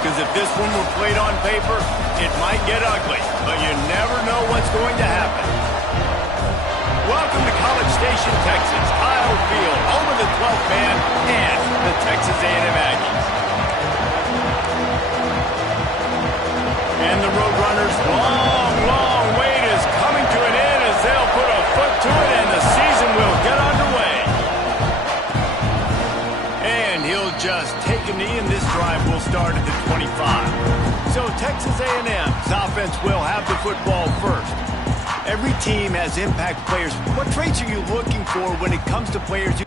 because if this one were played on paper, it might get ugly, but you never know what's going to happen. Welcome to College Station, Texas, Kyle Field, home of the 12th man and the Texas A&M Aggies. And the Roadrunners' long wait is coming to an end as they'll put a foot to it and the season will get underway. And he'll just take a knee and this drive will start at the 25. So Texas A&M's offense will have the football first. Every team has impact players. What traits are you looking for when it comes to players who...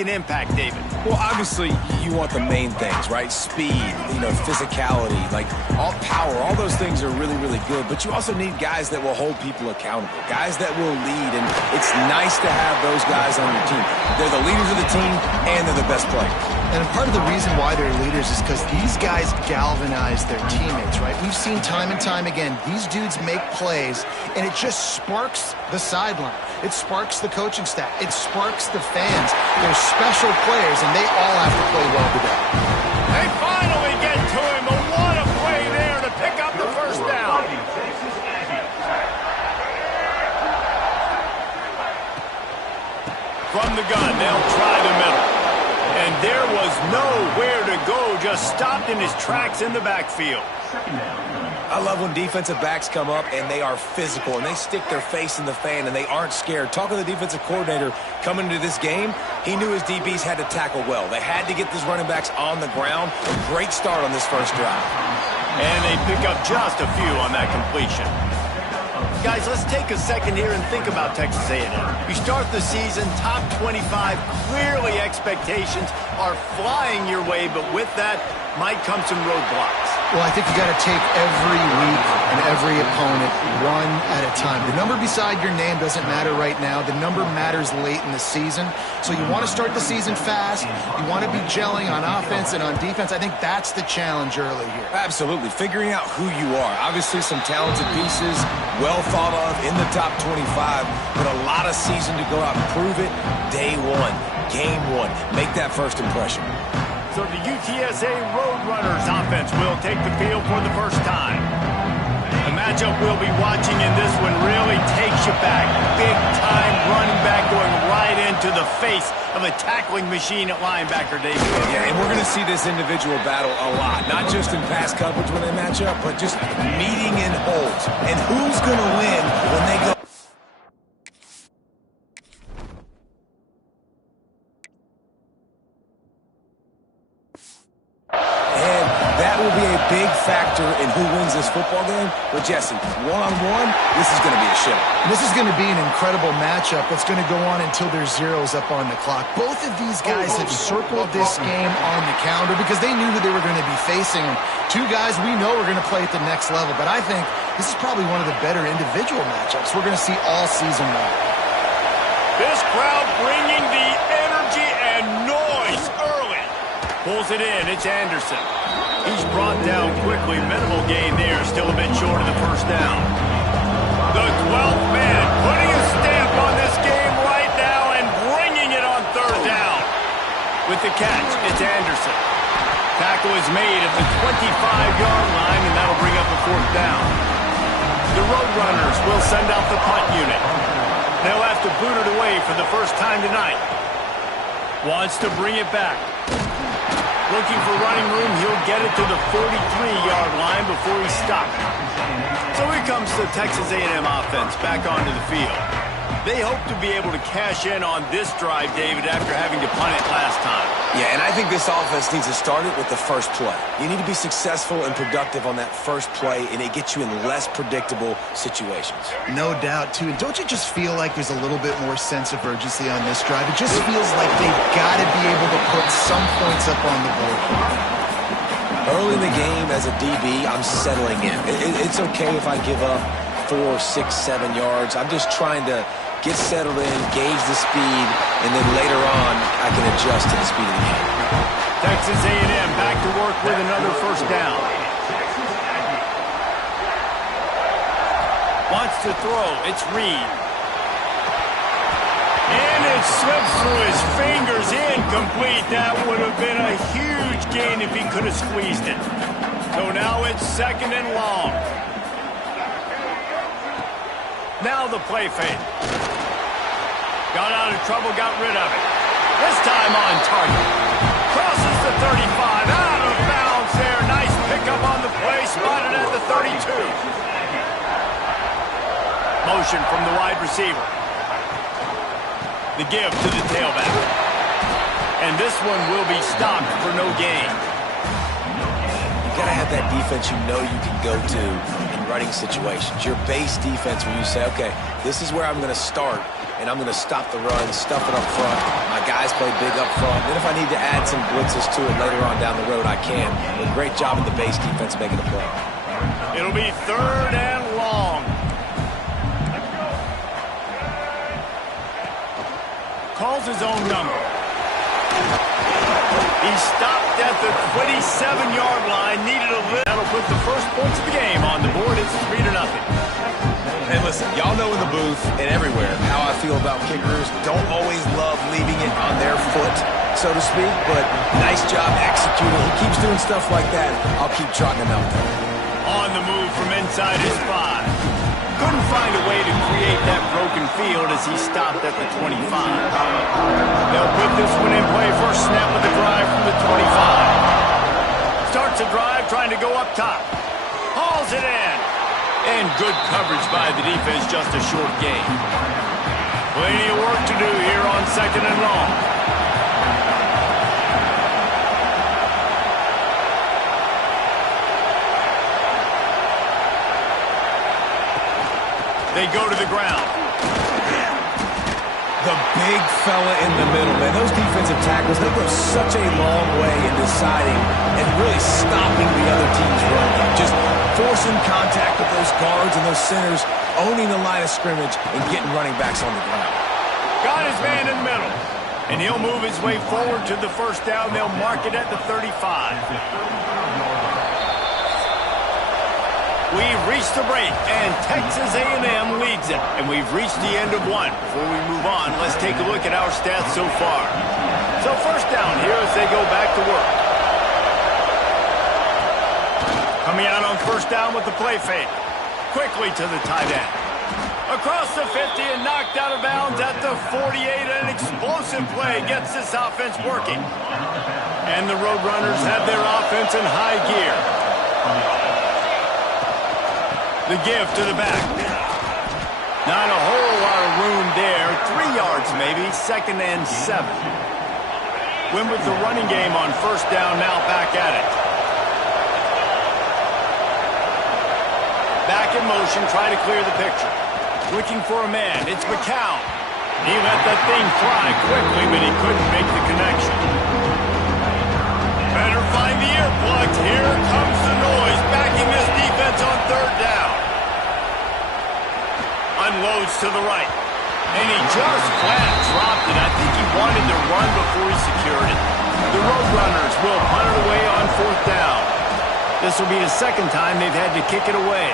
an impact, David? Well, obviously, you want the main things, right? Speed, physicality, like all power, all those things are really, really good. But you also need guys that will hold people accountable, guys that will lead. And it's nice to have those guys on your team. They're the leaders of the team, and they're the best players. And part of the reason why they're leaders is because these guys galvanize their teammates, right? We've seen time and time again, these dudes make plays, and it just sparks the sideline. It sparks the coaching staff. It sparks the fans. They're special players, and they all have to play well today. They finally get to him, but what a play there to pick up the first down. From the gun, they'll try the middle. And there was nowhere to go, just stopped in his tracks in the backfield. I love when defensive backs come up and they are physical and they stick their face in the fan and they aren't scared. Talking to the defensive coordinator coming into this game, he knew his DBs had to tackle well. They had to get these running backs on the ground. A great start on this first drive. And they pick up just a few on that completion. Guys, let's take a second here and think about Texas A&M. You start the season top 25. Clearly expectations are flying your way, but with that might come some roadblocks. Well, I think you got to take every week and every opponent one at a time. The number beside your name doesn't matter right now. The number matters late in the season. So you want to start the season fast. You want to be gelling on offense and on defense. I think that's the challenge early here. Absolutely. Figuring out who you are. Obviously some talented pieces, well thought of in the top 25, but a lot of season to go out and prove it. Day one, game one. Make that first impression. So the UTSA Roadrunners offense will take the field for the first time. The matchup we'll be watching in this one really takes you back. Big time running back going right into the face of a tackling machine at linebacker, David. Yeah, and we're going to see this individual battle a lot. Not just in pass coverage when they match up, but just meeting in holes. And who's going to win when they go... big factor in who wins this football game. But Jesse, one-on-one, this is going to be a show. This is going to be an incredible matchup that's going to go on until there's zeros up on the clock. Both of these guys have circled this game on the calendar because they knew who they were going to be facing. Two guys we know are going to play at the next level, but I think this is probably one of the better individual matchups we're going to see all season long. This crowd bringing the energy and noise early. Pulls it in. It's Anderson. He's brought down quickly. Minimal gain there. Still a bit short of the first down. The 12th man putting a stamp on this game right now and bringing it on third down. With the catch, it's Anderson. Tackle is made at the 25-yard line, and that'll bring up a fourth down. The Roadrunners will send out the punt unit. They'll have to boot it away for the first time tonight. Wants to bring it back. Looking for running room, he'll get it to the 43-yard line before he stops. So here comes the Texas A&M offense back onto the field. They hope to be able to cash in on this drive, David, after having to punt it last time. Yeah, and I think this offense needs to start it with the first play. You need to be successful and productive on that first play, and it gets you in less predictable situations. No doubt, too. And don't you just feel like there's a little bit more sense of urgency on this drive? It just feels like they've got to be able to put some points up on the board. Early in the game, as a DB, I'm settling in. It's okay if I give up 4, 6, 7 yards. I'm just trying to get settled in, gauge the speed, and then later on I can adjust to the speed of the game. Texas A&M back to work with another first down. Wants to throw. It's Reed. And it slips through his fingers. Incomplete. That would have been a huge gain if he could have squeezed it. So now it's 2nd and long. Now the play fake. Got out of trouble, got rid of it. This time on target. Crosses the 35. Out of bounds there. Nice pickup on the play. Spotted at the 32. Motion from the wide receiver. The give to the tailback. And this one will be stopped for no gain. You gotta have that defense you know you can go to in running situations. Your base defense where you say, okay, this is where I'm gonna start, and I'm gonna stop the run, stuff it up front. My guys play big up front. Then if I need to add some blitzes to it later on down the road, I can. But great job in the base defense making a play. It'll be 3rd and long. Calls his own number. He stopped at the 27-yard line, needed a lift. That'll put the first points of the game on the board. It's 3-0. Hey, listen, y'all know in the booth and everywhere how I feel about kickers. Don't always love leaving it on their foot, so to speak, but nice job executing. He keeps doing stuff like that. I'll keep trotting him out there. On the move from inside his 5. Couldn't find a way to create that broken field as he stopped at the 25. They'll put this one in play. First snap of the drive from the 25. Starts a drive trying to go up top. Hauls it in. And good coverage by the defense, just a short gain. Plenty of work to do here on 2nd and long. They go to the ground. The big fella in the middle, man. Those defensive tackles, they go such a long way in deciding and really stopping the other team's run game. Just forcing contact with those guards and those centers, owning the line of scrimmage, and getting running backs on the ground. Got his man in the middle. And he'll move his way forward to the first down. They'll mark it at the 35. We've reached the break, and Texas A&M leads it. And we've reached the end of one. Before we move on, let's take a look at our stats so far. So first down here as they go back to work. Coming out on first down with the play fake. Quickly to the tight end. Across the 50 and knocked out of bounds at the 48. An explosive play gets this offense working. And the Roadrunners have their offense in high gear. The give to the back. Not a whole lot of room there. 3 yards maybe. 2nd and 7. Win with the running game on first down, now back at it. Back in motion, trying to clear the picture. Looking for a man. It's McCown. He let that thing fly quickly, but he couldn't make the connection. Better find the earplugs. Here comes the noise. Backing this defense on third down. Unloads to the right. And he just flat dropped it. I think he wanted to run before he secured it. The Roadrunners will punt it away on fourth down. This will be the second time they've had to kick it away.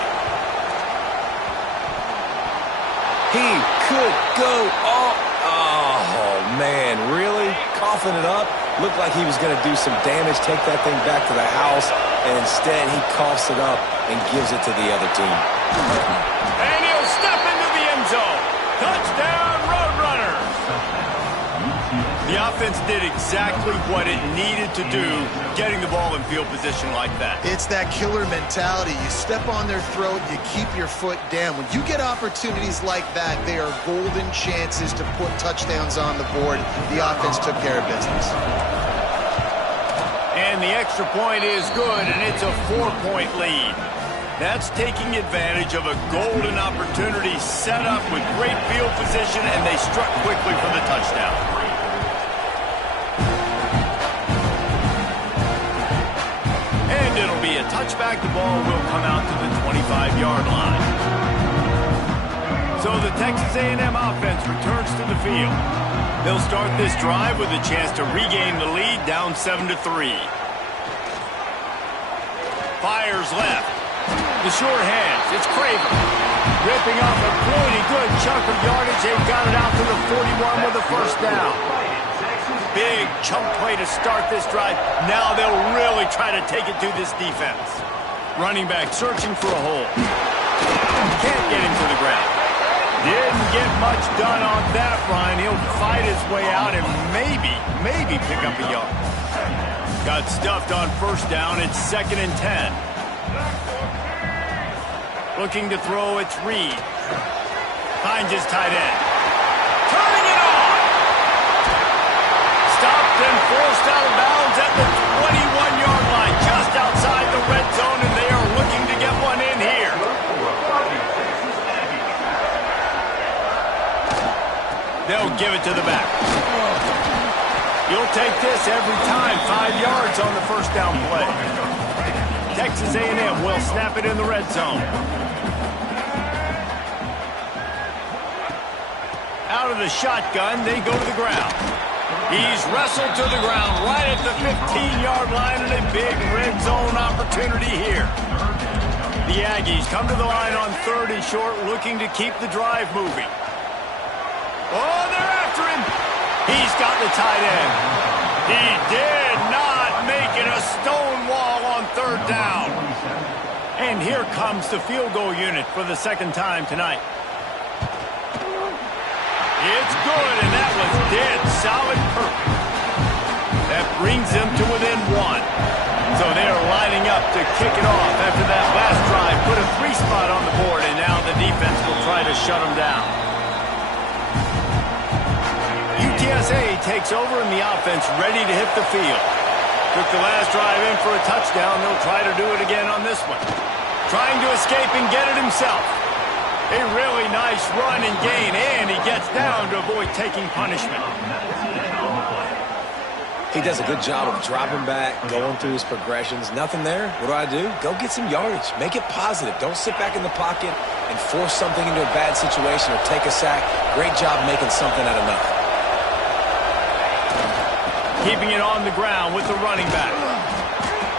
He could go all... Oh, man, really? Coughing it up? Looked like he was going to do some damage, take that thing back to the house, and instead he coughs it up and gives it to the other team. And he'll step into the end zone. Touchdown, Roadrunners! The offense did exactly what it needed to do, getting the ball in field position like that. It's that killer mentality. You step on their throat, you keep your foot down. When you get opportunities like that, they are golden chances to put touchdowns on the board. The offense took care of business. And the extra point is good, and it's a 4-point lead. That's taking advantage of a golden opportunity set up with great field position, and they struck quickly for the touchdown. And it'll be a touchback. The ball will come out to the 25-yard line. So the Texas A&M offense returns to the field. They'll start this drive with a chance to regain the lead, down 7-3. Fires left. The short hands. It's Craver. Ripping off a pretty good chunk of yardage. They've got it out to the 41 with a first down. Big chunk play to start this drive. Now they'll really try to take it to this defense. Running back searching for a hole. Can't get him to the ground. Didn't get much done on that run. He'll fight his way out and maybe pick up a yard. Got stuffed on first down. It's 2nd and 10. Looking to throw, it's Reed. Finds his tight end. Turning it on! Stopped and forced out of bounds at the 21-yard line, just outside the red zone, and they are looking to get one in here. They'll give it to the back. You'll take this every time. 5 yards on the first down play. Texas A&M will snap it in the red zone. Out of the shotgun, they go to the ground. He's wrestled to the ground right at the 15-yard line, and a big red zone opportunity here. The Aggies come to the line on 3rd and short, looking to keep the drive moving. Oh, they're after him. He's got the tight end. He did not make it a stone wall on 3rd down. And here comes the field goal unit for the 2nd time tonight. It's good, and that was dead solid perfect. That brings them to within 1. So they are lining up to kick it off after that last drive. Put a 3 spot on the board, and now the defense will try to shut them down. UTSA takes over, and the offense ready to hit the field. Took the last drive in for a touchdown. They'll try to do it again on this one. Trying to escape and get it himself. A really nice run and gain, and he gets down to avoid taking punishment. He does a good job of dropping back, going through his progressions. Nothing there. What do? Go get some yardage. Make it positive. Don't sit back in the pocket and force something into a bad situation or take a sack. Great job making something out of nothing. Keeping it on the ground with the running back.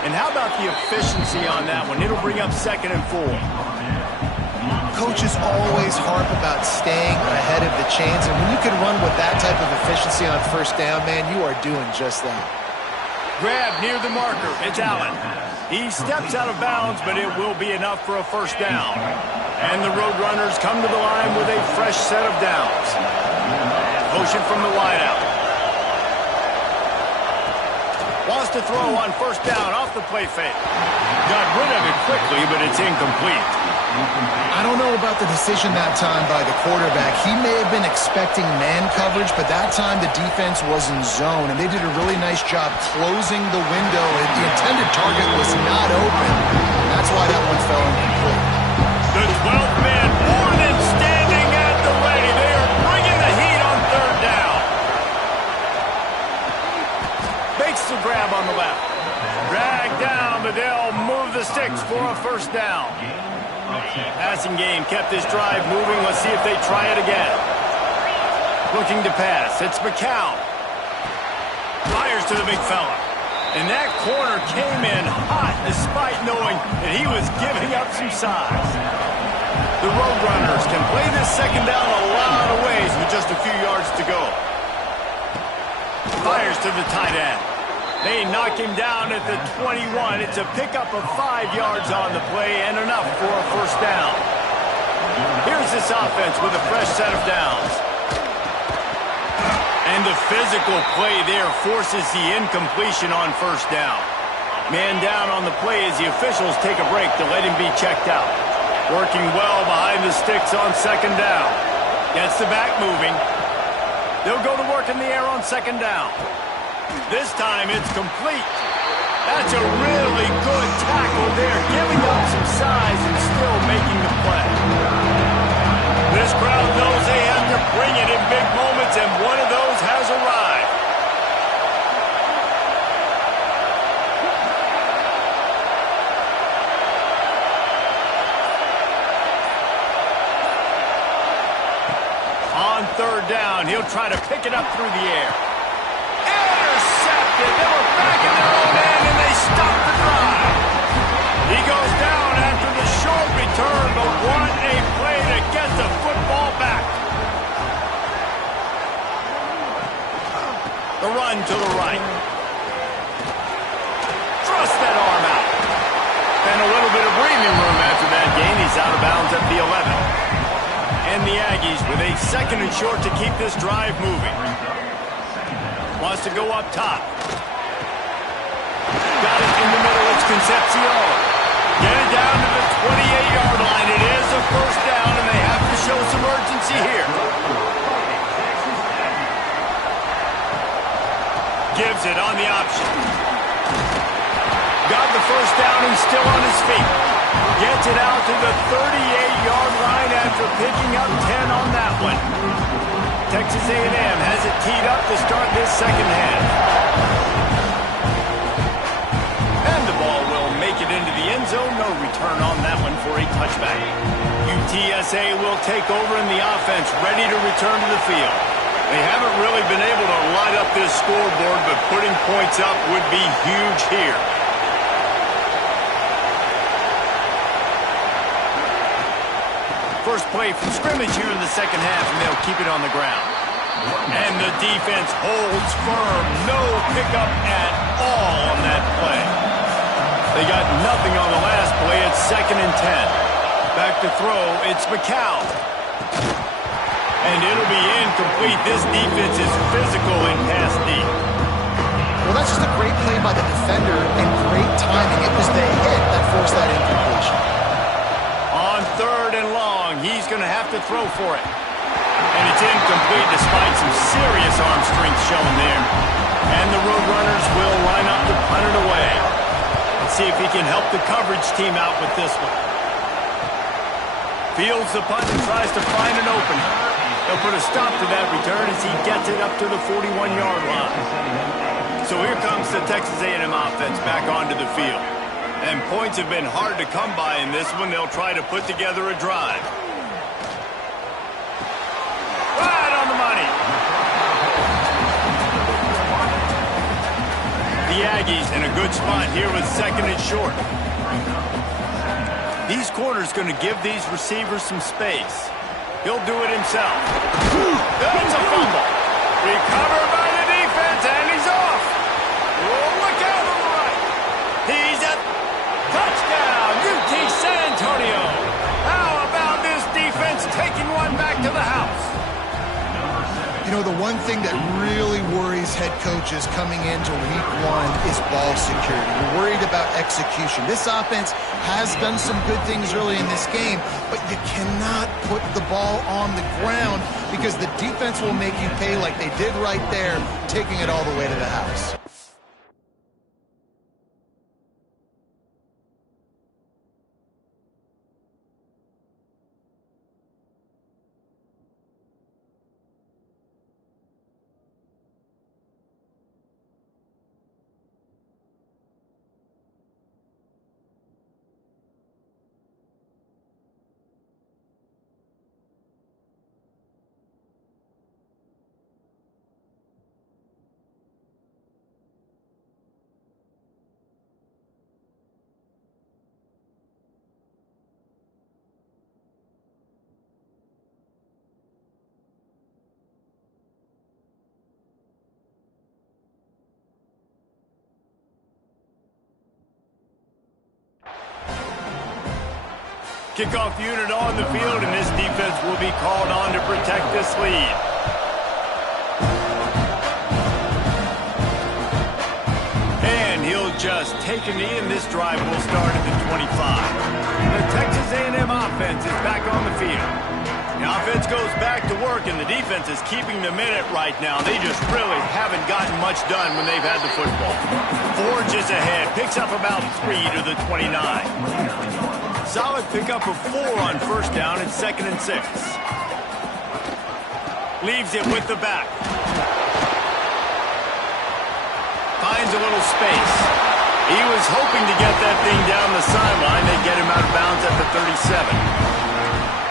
And how about the efficiency on that one? It'll bring up 2nd and 4. Coaches always harp about staying ahead of the chains, and when you can run with that type of efficiency on first down, man, you are doing just that. Grab near the marker. It's Allen. He steps out of bounds, but it will be enough for a first down. And the Roadrunners come to the line with a fresh set of downs. Motion from the wideout. Wants to throw on first down off the play fake. Got rid of it quickly, but it's incomplete. I don't know about the decision that time by the quarterback. He may have been expecting man coverage, but that time the defense was in zone, and they did a really nice job closing the window, and the intended target was not open. And that's why that one fell incomplete. The 12th man, Warren, standing at the ready. They are bringing the heat on 3rd down. Makes the grab on the left. Drag down, but they'll move the sticks for a first down. Passing game kept this drive moving. Let's see if they try it again. Looking to pass. It's McCown. Fires to the big fella. And that corner came in hot despite knowing that he was giving up some size. The Roadrunners can play this 2nd down a lot of ways with just a few yards to go. Fires to the tight end. They knock him down at the 21. It's a pickup of 5 yards on the play and enough for a first down. Here's this offense with a fresh set of downs. And the physical play there forces the incompletion on first down. Man down on the play as the officials take a break to let him be checked out. Working well behind the sticks on 2nd down. Gets the back moving. They'll go to work in the air on 2nd down. This time it's complete. That's a really good tackle there, giving up some size and still making the play. This crowd knows they have to bring it in big moments, and one of those has arrived. On third down, he'll try to pick it up through the air. Intercepted. They were back in their own end, and they stopped the drive. He goes down after the short return, but what a play to get the football back. The run to the right. Thrust that arm out. And a little bit of breathing room after that gain. He's out of bounds at the 11. And the Aggies with a 2nd and short to keep this drive moving. Wants to go up top. Got it in the middle. It's Concepcion. Get it down to the 28-yard line. It is a first down, and they have to show some urgency here. Gives it on the option. Got the first down. He's still on his feet. Gets it out to the 38-yard line after picking up 10 on that one. Texas A&M has it teed up to start this second half. And the ball will make it into the end zone. No return on that one for a touchback. UTSA will take over in the offense, ready to return to the field. They haven't really been able to light up this scoreboard, but putting points up would be huge here. First play from scrimmage here in the second half, and they'll keep it on the ground. And the defense holds firm. No pickup at all on that play. They got nothing on the last play. It's 2nd and 10. Back to throw. It's McCown. And it'll be incomplete. This defense is physical in pass deep. Well, that's just a great play by the defender and great timing. It was the hit that forced that incompletion. On 3rd and long, he's going to have to throw for it. And it's incomplete despite some serious arm strength shown there. And the Roadrunners will line up to punt it away. Let's see if he can help the coverage team out with this one. Fields the punt and tries to find an opening. They'll put a stop to that return as he gets it up to the 41-yard line. So here comes the Texas A&M offense back onto the field. And points have been hard to come by in this one. They'll try to put together a drive. Right on the money. The Aggies in a good spot here with 2nd and short. These corners going to give these receivers some space. He'll do it himself. That's a fumble. Recovered by the defense, and he's off. Oh, look out on the right. He's at touchdown, UT San Antonio. How about this defense taking one back to the house? You know, the one thing that really worries head coaches coming into week 1 is ball security. You're worried about execution. This offense has done some good things early in this game, but you cannot put the ball on the ground because the defense will make you pay like they did right there, taking it all the way to the house. Kickoff unit on the field, and this defense will be called on to protect this lead. And he'll just take a knee, and this drive will start at the 25. The Texas A&M offense is back on the field. The offense goes back to work, and the defense is keeping them in it right now. They just really haven't gotten much done when they've had the football. Forges ahead, picks up about 3 to the 29. Solid pickup of 4 on first down. It's 2nd and 6. Leaves it with the back. Finds a little space. He was hoping to get that thing down the sideline. They get him out of bounds at the 37.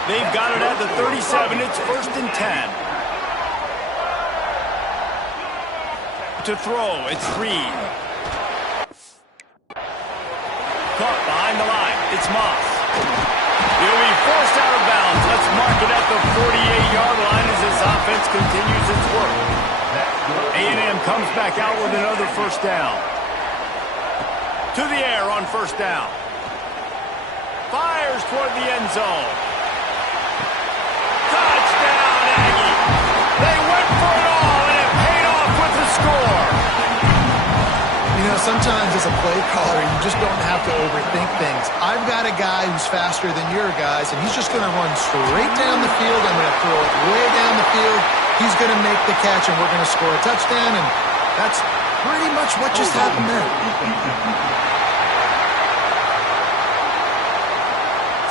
They've got it at the 37. It's 1st and 10. To throw, it's Reed. Caught behind the line. It's Moss. He'll be forced out of bounds. Let's mark it at the 48-yard line as this offense continues its work. A&M comes back out with another 1st down. To the air on 1st down. Fires toward the end zone. Touchdown, Aggie. They went for it all, and it paid off with the score. You know, sometimes as a play caller, you just don't have to overthink things. I've got a guy who's faster than your guys, and he's just going to run straight down the field. I'm going to throw it way down the field. He's going to make the catch, and we're going to score a touchdown, and that's pretty much what just happened there.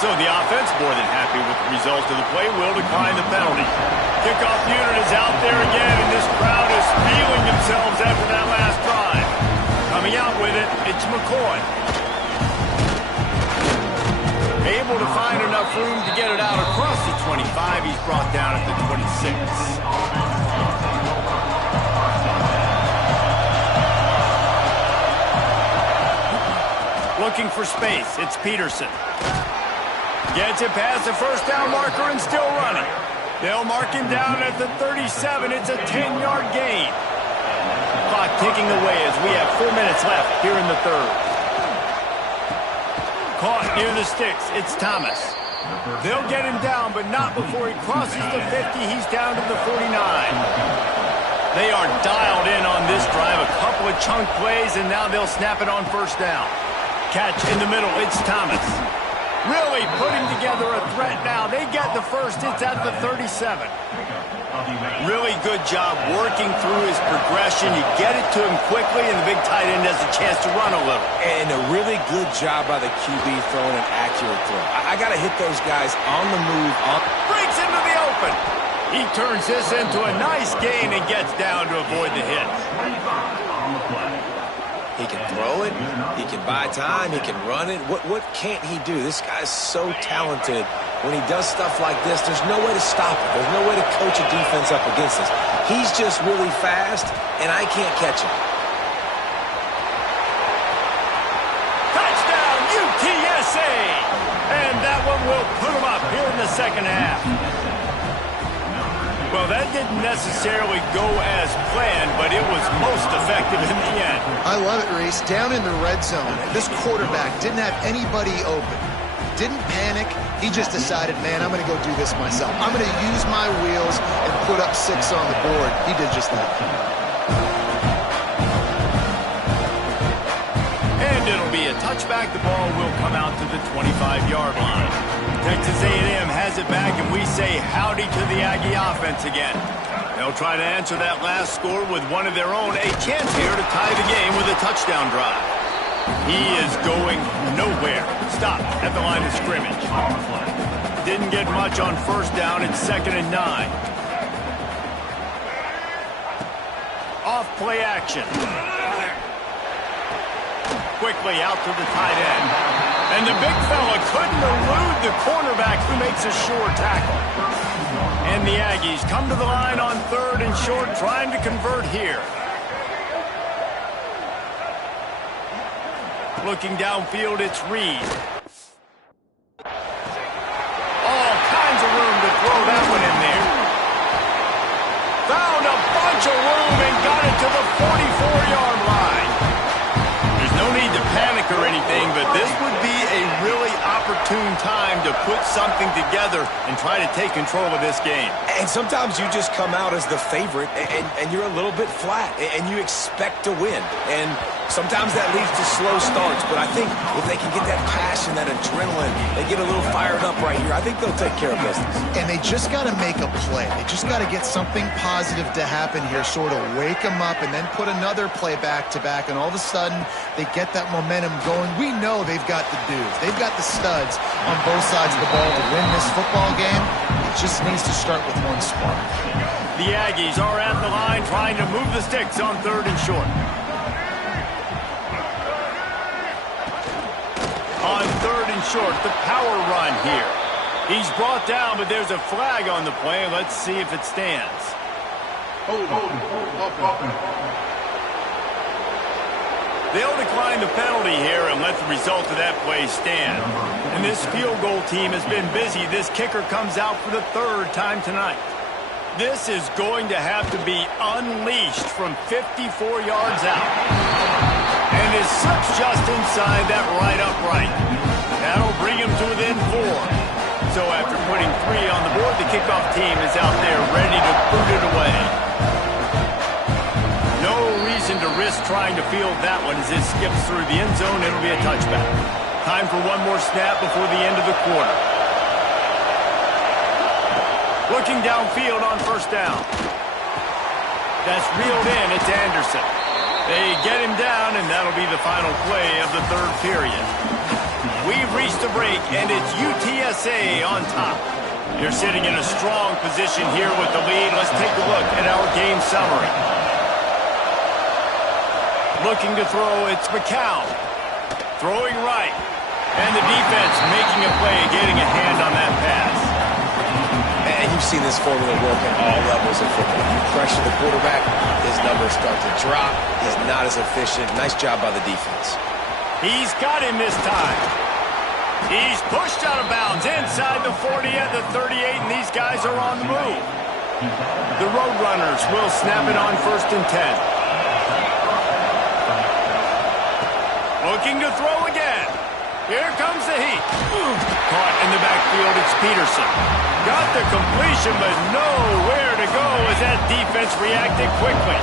So the offense, more than happy with the result of the play, will decline the penalty. Kickoff unit is out there again, and this crowd is feeling themselves after that last drive. Coming out with it, it's McCoy. Able to find enough room to get it out across the 25. He's brought down at the 26. Looking for space, it's Peterson. Gets it past the 1st down marker and still running. They'll mark him down at the 37. It's a 10-yard gain. Clock ticking away as we have 4 minutes left here in the 3rd. Caught near the sticks. It's Thomas. They'll get him down, but not before he crosses the 50. He's down to the 49. They are dialed in on this drive. A couple of chunk plays, and now they'll snap it on 1st down. Catch in the middle. It's Thomas. Really putting together a threat now. They get the 1st. It's at the 37. Really good job working through his progression. You get it to him quickly, and the big tight end has a chance to run a little. And a really good job by the QB throwing an accurate throw. I got to hit those guys on the move. Breaks into the open. He turns this into a nice gain and gets down to avoid the hit. He can throw it. He can buy time. He can run it. What can't he do? This guy's so talented. When he does stuff like this, there's no way to stop it. There's no way to coach a defense up against this. He's just really fast, and I can't catch him. Touchdown, UTSA! And that one will put him up here in the 2nd half. Well, that didn't necessarily go as planned, but it was most effective in the end. I love it, Reese. Down in the red zone, this quarterback didn't have anybody open. Didn't panic. He just decided, man, I'm going to go do this myself. I'm going to use my wheels and put up 6 on the board. He did just that. And it'll be a touchback. The ball will come out to the 25-yard line. Texas A&M has it back, and we say howdy to the Aggie offense again. They'll try to answer that last score with one of their own. A chance here to tie the game with a touchdown drive. He is going nowhere. Stop at the line of scrimmage. Didn't get much on 1st down. It's 2nd and 9. Off play action. Quickly out to the tight end. And the big fella couldn't elude the cornerback who makes a sure tackle. And the Aggies come to the line on 3rd and short, trying to convert here. Looking downfield, it's Reed. All kinds of room to throw that one in there. Found a bunch of room and got it to the 44-yard line. There's no need to panic or anything, but this would be a really opportune time to put something together and try to take control of this game. And sometimes you just come out as the favorite, and you're a little bit flat, and you expect to win. And sometimes that leads to slow starts, but I think if they can get that passion, that adrenaline, they get a little fired up right here, I think they'll take care of business. And they just got to make a play. They just got to get something positive to happen here, sort of wake them up, and then put another play back-to-back, and all of a sudden they get that momentum going. We know they've got the dudes. They've got the studs on both sides of the ball to win this football game. It just needs to start with one spark. The Aggies are at the line trying to move the sticks on 3rd and short. On 3rd and short, the power run here. He's brought down, but there's a flag on the play. Let's see if it stands. They'll decline the penalty here and let the result of that play stand. And this field goal team has been busy. This kicker comes out for the third time tonight. This is going to have to be unleashed from 54 yards out. And is slips just inside that right upright. That'll bring him to within 4. So after putting 3 on the board, the kickoff team is out there ready to boot it away. No reason to risk trying to field that one as it skips through the end zone. It'll be a touchback. Time for one more snap before the end of the quarter. Looking downfield on first down. That's reeled in. It's Anderson. They get him down, and that'll be the final play of the third period. We've reached a break, and it's UTSA on top. You're sitting in a strong position here with the lead. Let's take a look at our game summary. Looking to throw, it's McCown. Throwing right. And the defense making a play, getting a hand on that pass. And you've seen this formula work at all levels of football. You pressure the quarterback, his numbers start to drop. He's not as efficient. Nice job by the defense. He's got him this time. He's pushed out of bounds inside the 40 at the 38, and these guys are on the move. The Roadrunners will snap it on 1st and 10. Looking to throw again. Here comes the heat. Caught in the backfield, it's Peterson. Got the completion, but nowhere to go as that defense reacted quickly.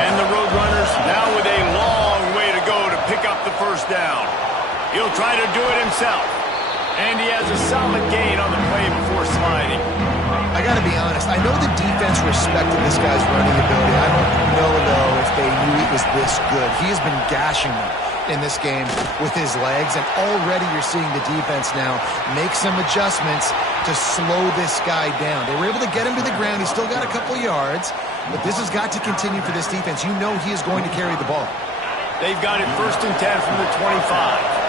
And the Roadrunners now with a long way to go to pick up the first down. He'll try to do it himself. And he has a solid gain on the play before sliding. I got to be honest. I know the defense respected this guy's running ability. I don't know, though, if they knew it was this good. He has been gashing them in this game with his legs, and already you're seeing the defense now make some adjustments to slow this guy down. They were able to get him to the ground. He's still got a couple yards, but this has got to continue for this defense. You know he is going to carry the ball. They've got it 1st and 10 from the 25.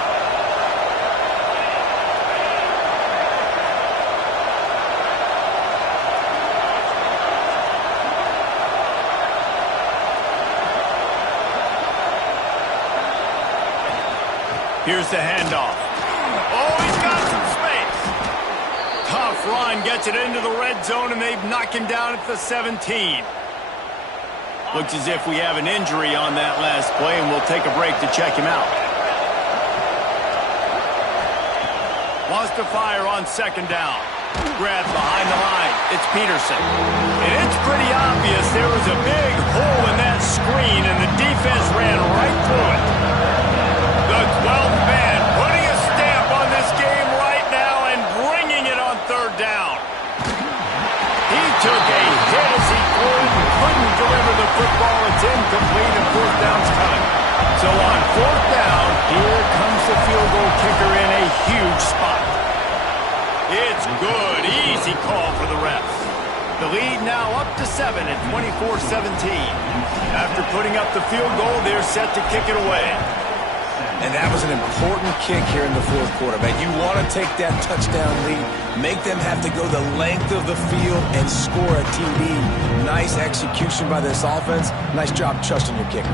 Here's the handoff. Oh, he's got some space. Tough run, gets it into the red zone, and they've knocked him down at the 17. Looks as if we have an injury on that last play, and we'll take a break to check him out. Wants to fire on 2nd down. Grab behind the line. It's Peterson. And it's pretty obvious there was a big hole in that screen, and the defense ran right through it. The 12th man putting a stamp on this game right now and bringing it on 3rd down. He took a hit as he threw it and couldn't deliver the football. It's incomplete and 4th down's coming. So on 4th down, here comes the field goal kicker in a huge spot. It's good. Easy call for the refs. The lead now up to 7 at 24-17. After putting up the field goal, they're set to kick it away. And that was an important kick here in the 4th quarter, man. You want to take that touchdown lead, make them have to go the length of the field and score a TD. Nice execution by this offense. Nice job trusting your kicker.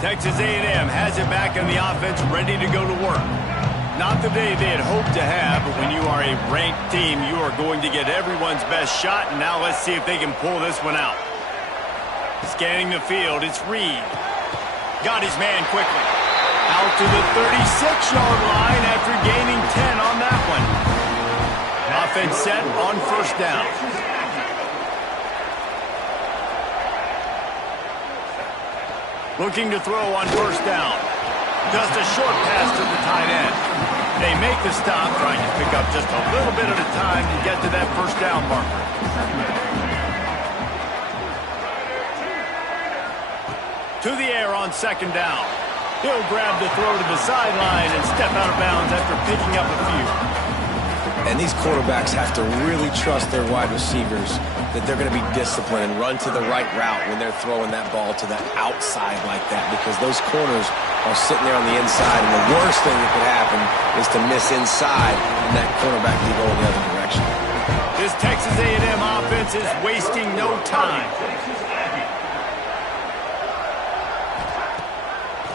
Texas A&M has it back in the offense, ready to go to work. Not the day they had hoped to have, but when you are a ranked team, you are going to get everyone's best shot, and now let's see if they can pull this one out. Scanning the field, it's Reed. Got his man quickly. Out to the 36-yard line after gaining 10 on that one. Offense set on 1st down. Looking to throw on 1st down. Just a short pass to the tight end. They make the stop, trying to pick up just a little bit at a time to get to that 1st down marker. To the air on 2nd down. He'll grab the throw to the sideline and step out of bounds after picking up a few. And these quarterbacks have to really trust their wide receivers that they're going to be disciplined and run to the right route when they're throwing that ball to the outside like that, because those corners are sitting there on the inside, and the worst thing that could happen is to miss inside, and that cornerback can go in the other direction. This Texas A&M offense is wasting no time.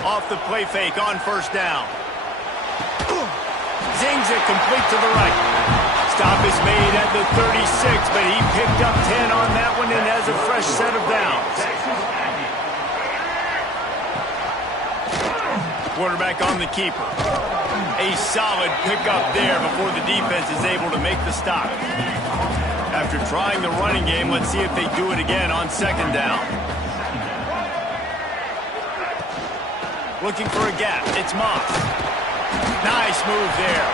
Off the play fake on first down. Zings it complete to the right. Stop is made at the 36, but he picked up 10 on that one and has a fresh set of downs. Quarterback on the keeper. A solid pickup there before the defense is able to make the stop. After trying the running game, let's see if they do it again on second down. Looking for a gap. It's Moss. Nice move there.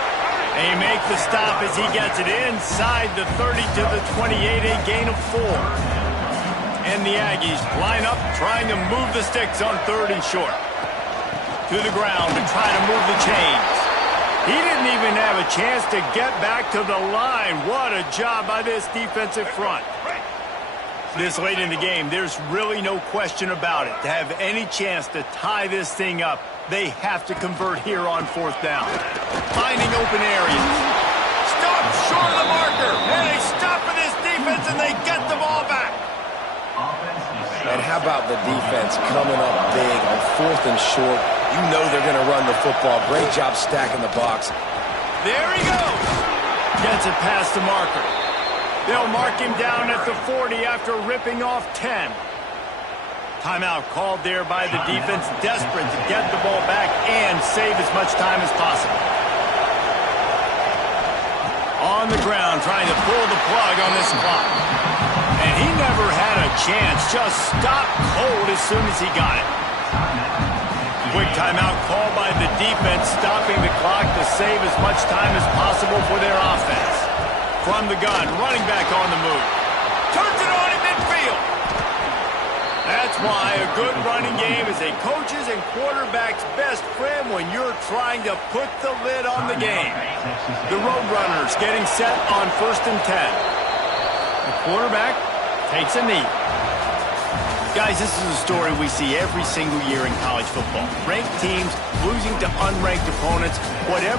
They make the stop as he gets it inside the 30 to the 28, a gain of 4. And the Aggies line up trying to move the sticks on third and short. To the ground to try to move the chains. He didn't even have a chance to get back to the line. What a job by this defensive front. This late in the game, there's really no question about it. To have any chance to tie this thing up, they have to convert here on fourth down. Finding open areas. Stop short of the marker. And they stop for this defense, and they get the ball back. And how about the defense coming up big on fourth and short? You know they're going to run the football. Great job stacking the box. There he goes. Gets it past the marker. They'll mark him down at the 40 after ripping off 10. Timeout called there by the defense, desperate to get the ball back and save as much time as possible. On the ground, trying to pull the plug on this clock. And he never had a chance, just stopped cold as soon as he got it. Quick timeout called by the defense, stopping the clock to save as much time as possible for their offense. From the gun, running back on the move. Turns it on in midfield. That's why a good running game is a coach's and quarterback's best friend when you're trying to put the lid on the game. The Roadrunners getting set on 1st and 10. The quarterback takes a knee. Guys, this is a story we see every single year in college football. Ranked teams losing to unranked opponents, whatever.